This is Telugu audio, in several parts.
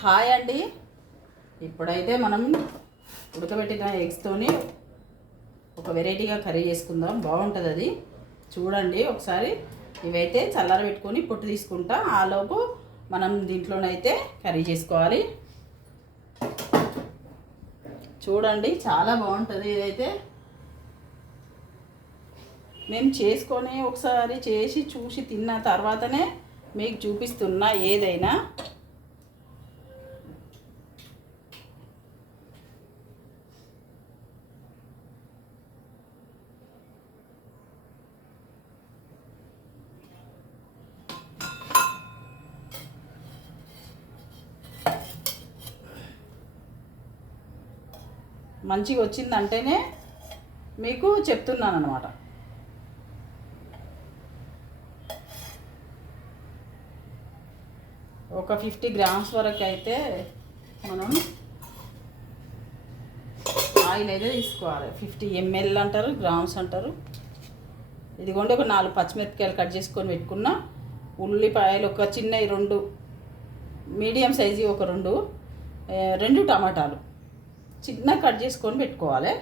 హాయ్ అండి. ఇప్పుడైతే మనం ఉడకబెట్టిన ఎగ్స్తోని ఒక వెరైటీగా కర్రీ చేసుకుందాం. బాగుంటుంది అది. చూడండి ఒకసారి. ఇవైతే చల్లార పెట్టుకొని పొట్టు తీసుకుంటా. ఆలోపు మనం దీంట్లోనైతే కర్రీ చేసుకోవాలి. చూడండి చాలా బాగుంటుంది ఇదైతే. మేము చేసుకొని ఒకసారి చేసి చూసి తిన్న తర్వాతనే మీకు చూపిస్తున్నా ఏదైనా. మంచిగా వచ్చిందంటేనే మీకు చెప్తున్నాను అనమాట ఒక ఫిఫ్టీ గ్రామ్స్ వరకు అయితే మనం ఆయిల్ అయితే తీసుకోవాలి. ఫిఫ్టీ ఎంఎల్ అంటారు గ్రామ్స్ అంటారు. ఇదిగోండి ఒక నాలుగు పచ్చిమిరపకాయలు కట్ చేసుకొని పెట్టుకున్న ఉల్లిపాయలు ఒక చిన్న రెండు మీడియం సైజు ఒక రెండు రెండు టమాటాలు. చిన్న కట్ చేసుకొని పెట్టుకోవాలి.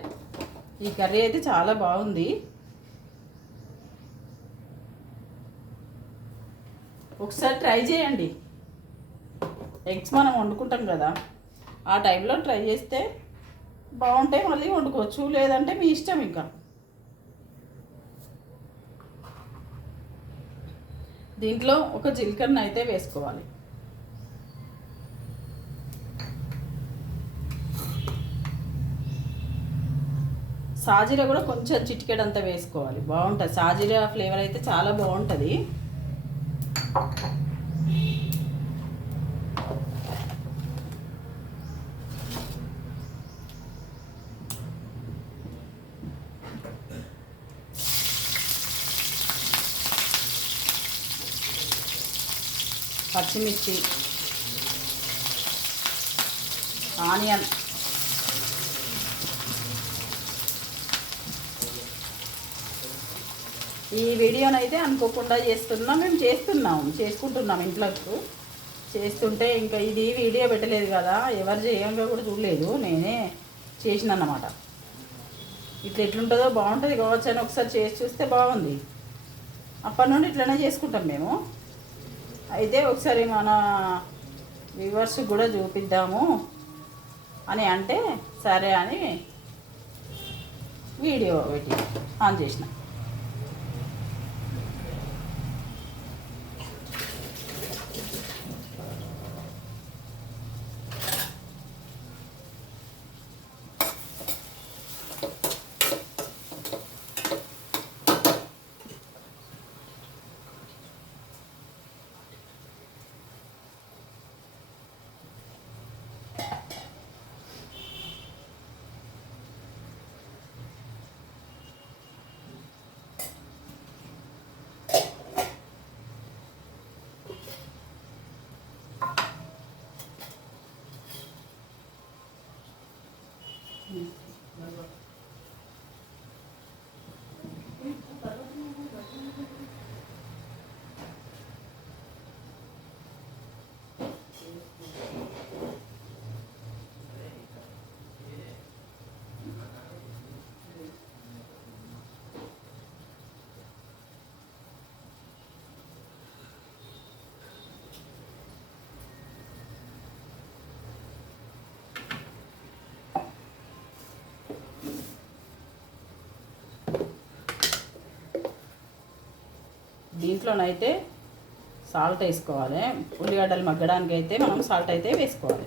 ఈ కర్రీ అయితే చాలా బాగుంది. ఒకసారి ట్రై చేయండి. ఎగ్స్ మనం వండుకుంటాం కదా ఆ టైంలో ట్రై చేస్తే బాగుంటే మళ్ళీ వండుకోవచ్చు లేదంటే మీ ఇష్టం ఇంకా. దీంట్లో ఒక జీలకర్ర అయితే వేసుకోవాలి. సాజీరా కూడా కొంచెం చిటికెడంతా వేసుకోవాలి. బాగుంటుంది. సాజీరా ఫ్లేవర్ అయితే చాలా బాగుంటుంది. పచ్చిమిర్చి ఆనియన్. ఈ వీడియోనైతే అనుకోకుండా చేస్తున్నాం మేము చేస్తున్నాం చేసుకుంటున్నాం ఇంట్లోకి. చేస్తుంటే ఇంకా ఇది వీడియో పెట్టలేదు కదా ఎవరు చేయంగా కూడా చూడలేదు నేనే చేసిన అన్నమాట ఇట్లా ఎట్లుంటుందో బాగుంటుంది కావచ్చు అని ఒకసారి చేసి చూస్తే బాగుంది. అప్పటి నుండి ఇట్లనే చేసుకుంటాం మేము. అయితే ఒకసారి మన వ్యూవర్స్ కూడా చూపిద్దాము అని అంటే సరే అని వీడియో పెట్టి ఆన్ చేసినాం. Mm-hmm. దీంట్లోనైతే సాల్ట్ వేసుకోవాలి. ఉల్లిగడ్డలు మగ్గడానికి అయితే మనం సాల్ట్ అయితే వేసుకోవాలి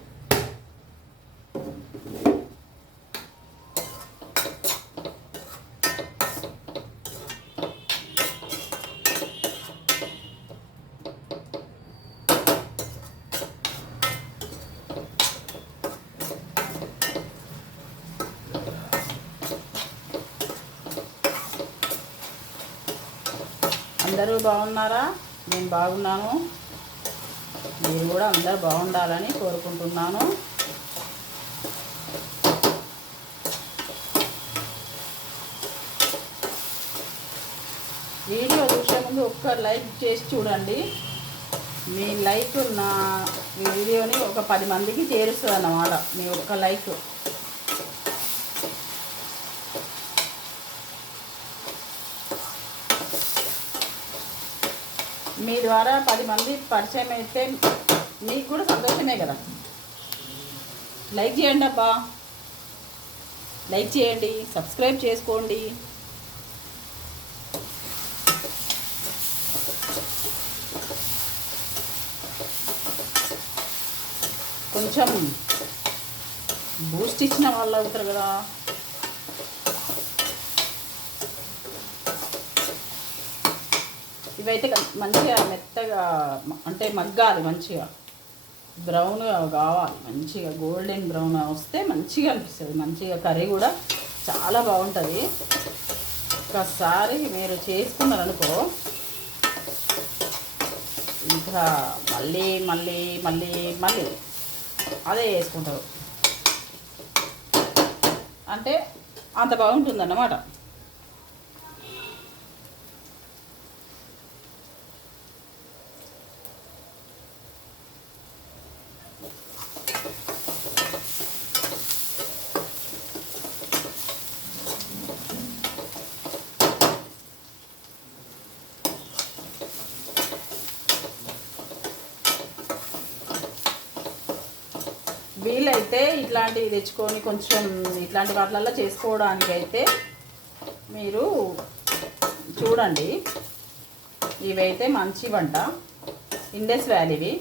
అందరూ బాగున్నారా? నేను బాగున్నాను. మీరు కూడా అందరు బాగుండాలని కోరుకుంటున్నాను. వీడియో చూసే ముందు ఒక్క లైక్ చేసి చూడండి. మీ లైక్ నా వీడియోని ఒక పది మందికి చేరుస్తుంది అన్నమాట మీ ఒక్క లైక్. మీ ద్వారా పది మంది పరిచయం అయితే మీకు కూడా సంతోషమే కదా. లైక్ చేయండి అబ్బా. లైక్ చేయండి సబ్స్క్రైబ్ చేసుకోండి. కొంచెం బూస్ట్ ఇచ్చిన వాళ్ళు అవుతారు కదా. ఇవైతే మంచిగా మెత్తగా అంటే మగ్గాలి మంచిగా. బ్రౌన్గా కావాలి మంచిగా గోల్డెన్ బ్రౌన్ వస్తే మంచిగా అనిపిస్తుంది. మంచిగా కర్రీ కూడా చాలా బాగుంటుంది. ఒకసారి మీరు చేసుకున్నారనుకో ఇంకా మళ్ళీ మళ్ళీ మళ్ళీ మళ్ళీ అదే వేసుకుంటారు అంటే అంత బాగుంటుంది వీలైతే ఇట్లాంటివి తెచ్చుకొని కొంచెం ఇట్లాంటి వాటిలల్లో చేసుకోవడానికైతే మీరు చూడండి. ఇవైతే మంచి వంట. ఇండస్ వ్యాలీవి.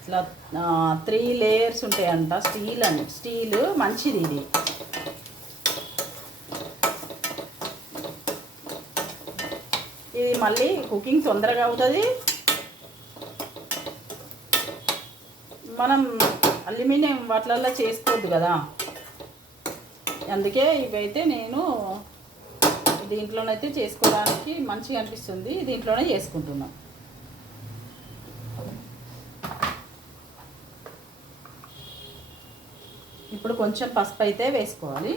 ఇట్లా త్రీ లేయర్స్ ఉంటాయంట. స్టీల్ అండి స్టీల్ మంచిది ఇది. ఇది మళ్ళీ కుకింగ్ తొందరగా అవుతుంది. మనం అల్యూమినియం వాటిలల్లో చేసుకోవద్దు కదా. అందుకే ఇవైతే నేను దీంట్లోనైతే చేసుకోవడానికి మంచిగా అనిపిస్తుంది. దీంట్లోనే చేసుకుంటున్నాం. ఇప్పుడు కొంచెం పసుపు అయితే వేసుకోవాలి.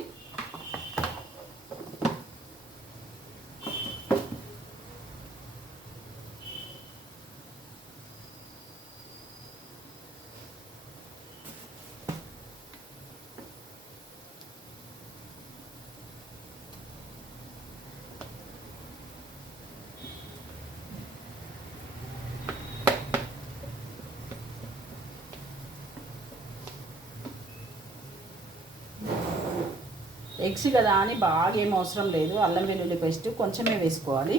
ఎగ్స్ కదా అని బాగా ఏం అవసరం లేదు అల్లం వెల్లుల్లి పేస్ట్ కొంచెమే వేసుకోవాలి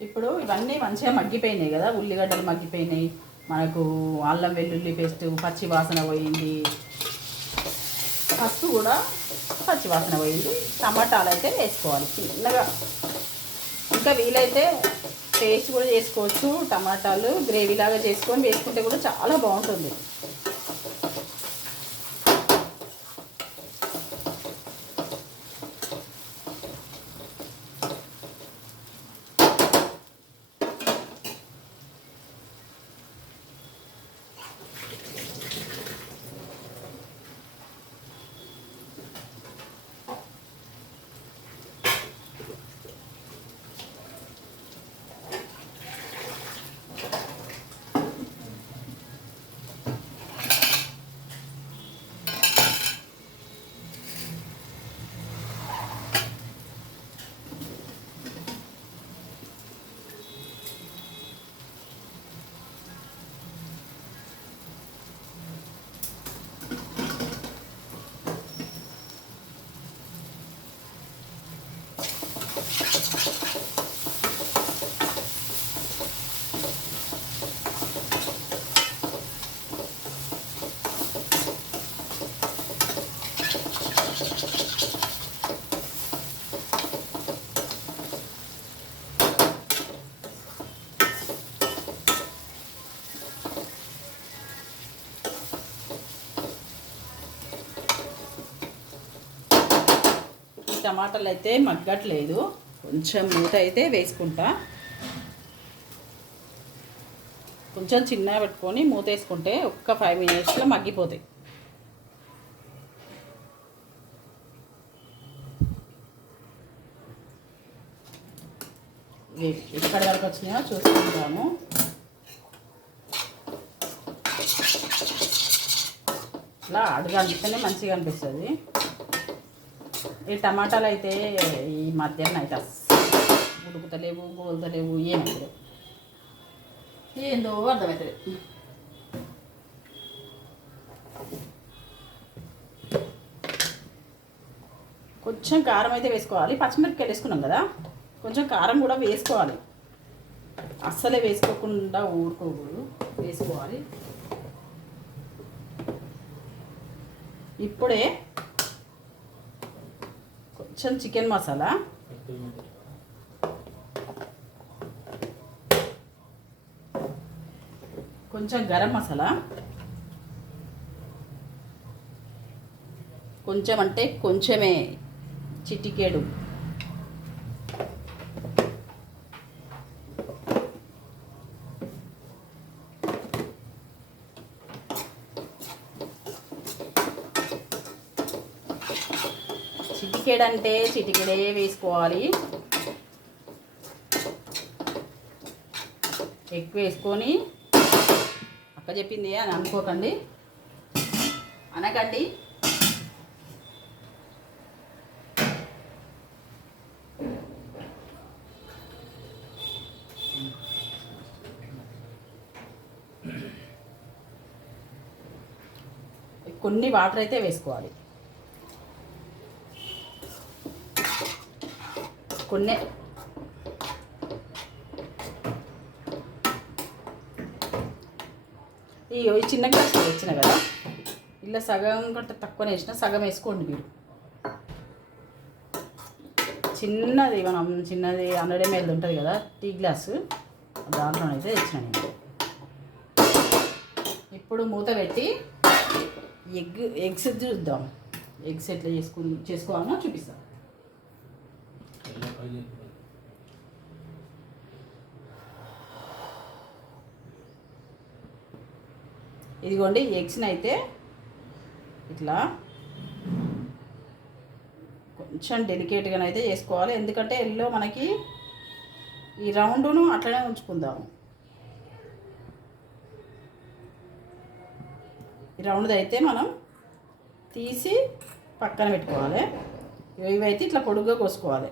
ఇప్పుడు ఇవన్నీ మంచిగా మగ్గిపోయినాయి కదా ఉల్లిగడ్డలు మగ్గిపోయినాయి. మనకు అల్లం వెల్లుల్లి పేస్ట్ పచ్చి వాసన పోయింది. పసుపు కూడా పచ్చి వాసన పోయింది. టమాటాలు అయితే వేసుకోవాలి చిన్నగా. ఇంకా వీలైతే పేస్ట్ కూడా చేసుకోవచ్చు టమాటాలు గ్రేవీ లాగా చేసుకొని వేసుకుంటే కూడా చాలా బాగుంటుంది. టమాటాలు అయితే మగ్గట్లేదు. కొంచెం మూత అయితే వేసుకుంటా. కొంచెం చిన్నగా పెట్టుకొని మూత వేసుకుంటే ఒక్క ఫైవ్ మినిట్స్లో మగ్గిపోతాయి. ఎక్కడి వరకు వచ్చినాయో చూసుకుంటాము. ఇలా అడుగు అంటేనే మంచిగా అనిపిస్తుంది. ఈ టమాటాలు అయితే ఈ మధ్యాహ్నం అయితే ఉడుకుతలేవు గోలుతలేవు ఏమవుతలేవు ఏందో అర్థమవుతుంది కొంచెం కారం అయితే వేసుకోవాలి. పచ్చిమిరపకాయలు వేసుకున్నాం కదా కొంచెం కారం కూడా వేసుకోవాలి. అస్సలే వేసుకోకుండా ఊరుకోకూడదు వేసుకోవాలి. ఇప్పుడే కొంచెం చికెన్ మసాలా? కొంచెం గరం మసాలా. కొంచెం అంటే కొంచెమే చిటికేడు. చిటికెడు అంటే చిటికెడే వేసుకోవాలి. ఎక్కువ వేసుకొని అక్క చెప్పింది అని అనుకోకండి. అనకండి. కొన్ని వాటర్ అయితే వేసుకోవాలి. కొన్ని ఈ ఈ చిన్న గ్లాస్ వచ్చిన కదా? ఇలా సగం కంటే తక్కువనే వేసిన సగం వేసుకోండి మీరు. చిన్నది మనం చిన్నది హండ్రెడ్ ఎంఎల్ ఉంటుంది కదా టీ గ్లాసు. దాంట్లోనైతే తెచ్చిన నేను. ఇప్పుడు మూత పెట్టి ఎగ్ ఎగ్స్ చూద్దాం. ఎగ్స్ ఎట్లా చేసుకు చేసుకోవాలో చూపిస్తాను ఇదిగోండి ఎగ్స్ని అయితే ఇట్లా కొంచెం డెలికేట్గా అయితే చేసుకోవాలి. ఎందుకంటే ఎల్లో మనకి ఈ రౌండ్ను అట్లనే ఉంచుకుందాము ఈ రౌండ్ది అయితే మనం తీసి పక్కన పెట్టుకోవాలి. ఇవైతే ఇట్లా పొడుగ్గా కోసుకోవాలి.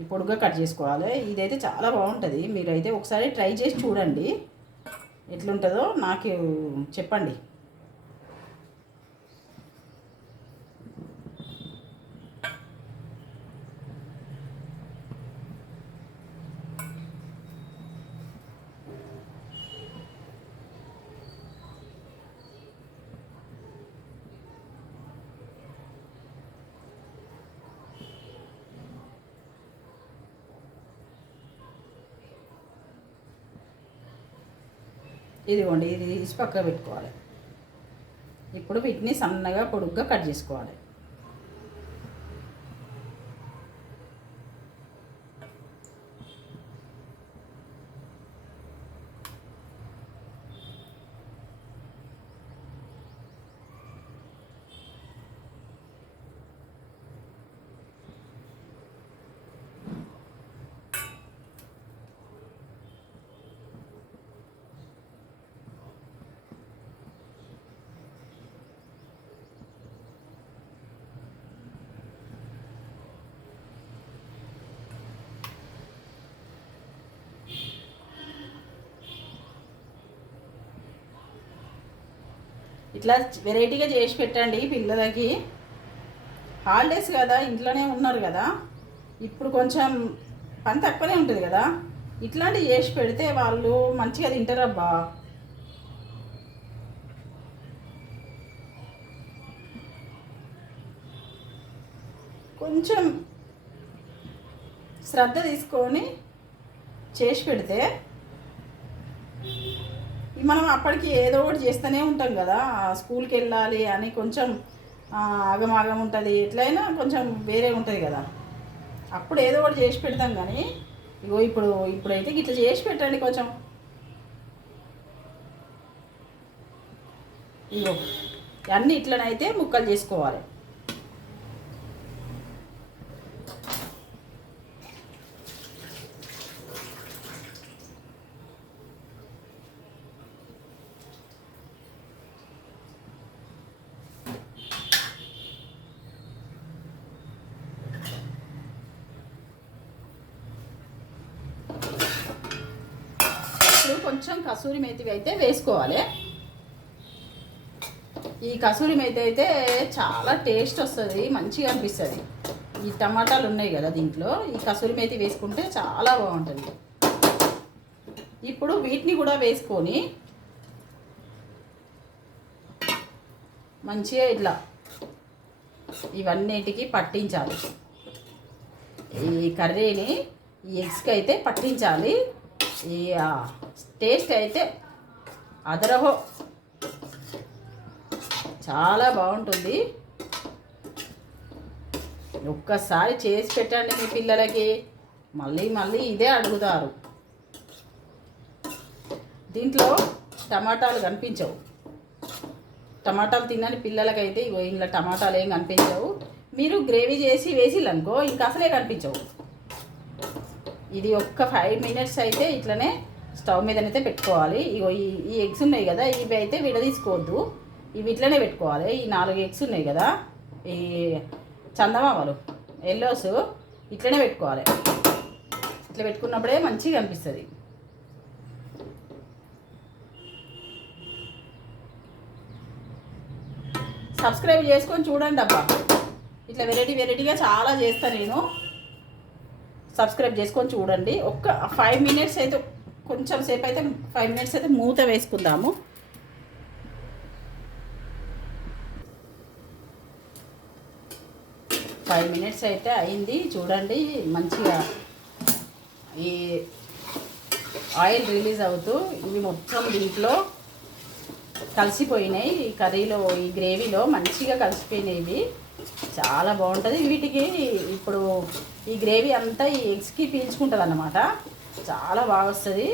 ఈ పొడుగ్గా కట్ చేసుకోవాలి. ఇదైతే చాలా బాగుంటుంది. మీరైతే ఒకసారి ట్రై చేసి చూడండి. ఎట్లుంటుందో నాకు చెప్పండి. ఇదిగోండి ఇది తీసి పక్కన పెట్టుకోవాలి. ఇప్పుడు వీటిని సన్నగా పొడుగ్గా కట్ చేసుకోవాలి. ఇట్లా వెరైటీగా చేసి పెట్టండి పిల్లలకి. హాలిడేస్ కదా ఇంట్లోనే ఉన్నారు కదా. ఇప్పుడు కొంచెం పని తక్కువనే ఉంటుంది కదా. ఇట్లాంటివి చేసి పెడితే వాళ్ళు మంచిగా తింటారబ్బా కొంచెం శ్రద్ధ తీసుకొని చేసి పెడితే మనం అప్పటికి ఏదో ఒకటి చేస్తూనే ఉంటాం కదా. స్కూల్కి వెళ్ళాలి అని కొంచెం ఆగమాగం ఉంటుంది. ఎట్లయినా కొంచెం వేరే ఉంటుంది కదా. అప్పుడు ఏదో ఒకటి చేసి పెడతాం కానీ ఇగో ఇప్పుడు ఇప్పుడైతే ఇట్లా చేసి పెట్టండి కొంచెం. ఇగో అన్నీ ఇట్లనైతే ముక్కలు చేసుకోవాలి ఇప్పుడు కొంచెం కసూరి మేతి అయితే వేసుకోవాలి. ఈ కసూరి మేతి అయితే చాలా టేస్ట్ వస్తుంది మంచిగా అనిపిస్తుంది. ఈ టమాటాలు ఉన్నాయి కదా దీంట్లో ఈ కసూరి మేతి వేసుకుంటే చాలా బాగుంటుంది. ఇప్పుడు వీటిని కూడా వేసుకొని మంచిగా ఇట్లా ఇవన్నిటికీ పట్టించాలి. ఈ కర్రీని ఈ ఎగ్స్కి అయితే పట్టించాలి. ఈ టేస్ట్ అయితే అదరహో. చాలా బాగుంటుంది. ఒక్కసారి చేసి పెట్టండి మీ పిల్లలకి. మళ్ళీ మళ్ళీ ఇదే అడుగుతారు. దీంట్లో టమాటాలు కనిపించవు. టమాటాలు తినని పిల్లలకైతే ఇగో ఇంట్లో టమాటాలు ఏం కనిపించవు. మీరు గ్రేవీ చేసి వేసిల్లనుకో ఇంకా అసలే కనిపించవు. ఇది ఒక్క ఫైవ్ మినిట్స్ అయితే ఇట్లనే స్టవ్ మీదనైతే పెట్టుకోవాలి. ఇగో ఈ ఈ ఎగ్స్ ఉన్నాయి కదా ఇవి అయితే విడదీసుకోవద్దు. ఇవి ఇట్లనే పెట్టుకోవాలి. ఈ నాలుగు ఎగ్స్ ఉన్నాయి కదా ఈ చందమామలు ఎల్లోస్ ఇట్లనే పెట్టుకోవాలి. ఇట్లా పెట్టుకున్నప్పుడే మంచిగా అనిపిస్తుంది. సబ్స్క్రైబ్ చేసుకొని చూడండి అబ్బా. ఇట్లా వెరైటీ వెరైటీగా చాలా చేస్తాను నేను. సబ్స్క్రైబ్ చేసుకొని చూడండి. ఒక్క ఫైవ్ మినిట్స్ అయితే కొంచెం సేపు అయితే ఫైవ్ మినిట్స్ అయితే మూత వేసుకుందాము. ఫైవ్ మినిట్స్ అయితే అయింది. చూడండి మంచిగా ఈ ఆయిల్ రిలీజ్ అవుతూ ఇవి మొత్తం దీంట్లో కలిసిపోయినాయి. ఈ కర్రీలో ఈ గ్రేవీలో మంచిగా కలిసిపోయినాయి ఇవి. చాలా బాగుంటుంది. వీటికి ఇప్పుడు ఈ గ్రేవీ అంతా ఈ ఎగ్స్కి పీల్చుకుంటుంది అన్నమాట చాలా బాగా వస్తుంది.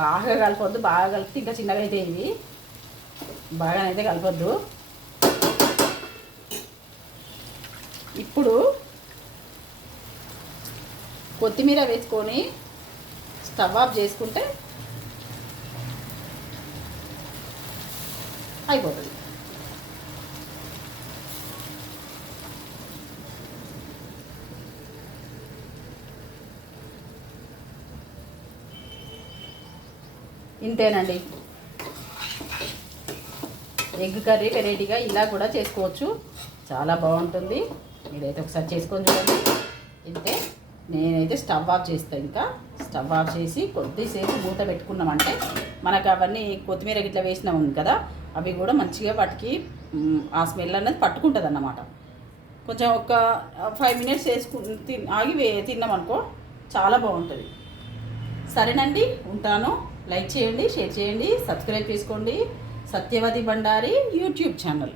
బాగా కలపొద్దు బాగా కలిపితే ఇంకా చిన్నగా అయితే ఇవి బాగానైతే కలపొద్దు. ఇప్పుడు కొత్తిమీర వేసుకొని స్టవ్ ఆఫ్ చేసుకుంటే అయిపోతుంది. ఇంతేనండి. ఎగ్ కర్రీ వెరైటీగా ఇలా కూడా చేసుకోవచ్చు. చాలా బాగుంటుంది. మీరైతే ఒకసారి చేసుకొని చూడండి. ఇంతే నేనైతే స్టవ్ ఆఫ్ చేస్తాను ఇంకా. స్టవ్ ఆఫ్ చేసి కొద్దిసేపు మూత పెట్టుకున్నామంటే మనకు అవన్నీ కొత్తిమీర గిట్ల వేసినాం ఉంది కదా అవి కూడా మంచిగా వాటికి ఆ స్మెల్ అనేది పట్టుకుంటుంది అన్నమాట కొంచెం ఒక ఫైవ్ మినిట్స్ వేసుకు ఆగి వే తిన్నామనుకో చాలా బాగుంటుంది. సరేనండి ఉంటాను. లైక్ చేయండి షేర్ చేయండి సబ్స్క్రైబ్ చేసుకోండి. Satyavathi Bandari YouTube channel.